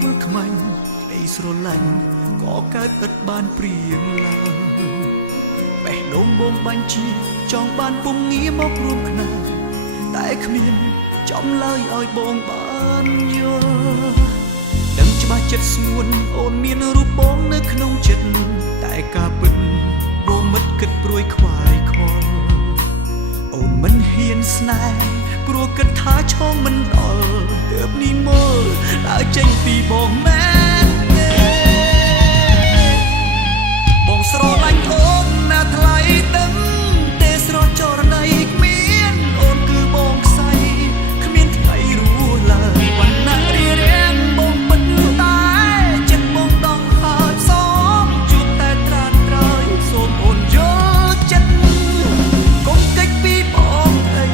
មួលខ្មាញ់ក្តីស្រឡាញ់ក៏កើតឥតបានព្រៀងឡើងបេះដូងបងបាញ់ជាចង់បានពុំងារមករួមខ្នាតែគ្មានចំឡើយឲ្យបងបានយល់ដឹងច្បាស់ចិត្តស្ងួនអូនមានរូបបងនៅក្នុងចិត្តតែការពិតបងមិនគិតព្រួយខ្វាយខ្វល់អូនមិនហ៊ានស្នេហ៍ព្រោះគិតថាឈោងមិនដល់ទើបនេះមើលដើរចេញពីបងមែនទេបងស្រឡាញ់អូនណាថ្លៃដឹងទេស្រចរណៃគ្មានអូនគឺបងខ្សែគ្មានថ្ងៃរស់ឡើយវណ្ណៈរៀបរៀងបងពិតតែចិត្តបងដងហើយសូមជួបតែត្រានត្រើយសូមអូនយល់ចិត្តកុំកិច្ចពីបងអី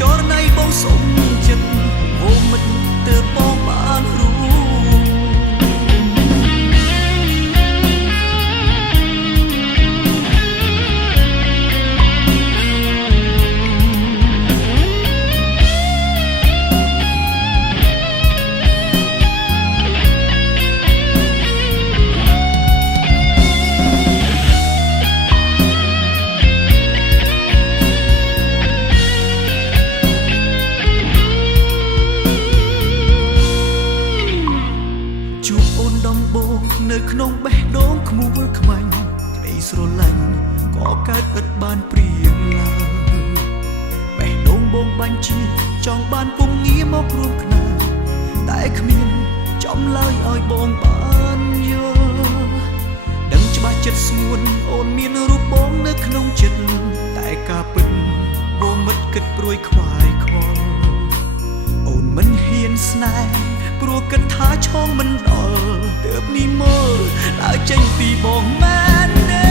ចរណៃបងសុំចិត្តអូមិនទើបបងបានรู้នៅក្នុងបេះដូងខ្មួលខ្មាញ់ក្តីស្រឡាញ់ក៏កើតឥតបានព្រៀងឡើងបេះដូងបងបាញ់ជាចង់បានពុំងារមករួមខ្នាតែគ្មានចំឡើយឲ្យបងបានយល់ដឹងច្បាស់ចិត្តស្ងួនអូនមានរូបបងនៅក្នុងចិត្តតែការពិតបងមិនគិតព្រួយខ្វាយខ្វល់អូនមិនហ៊ានស្នេហ៍ព្រោះគិតថាឈោងមិនដល់ទើបនេះមើលដើរចេញពីបងមែនទេ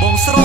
បងស្រ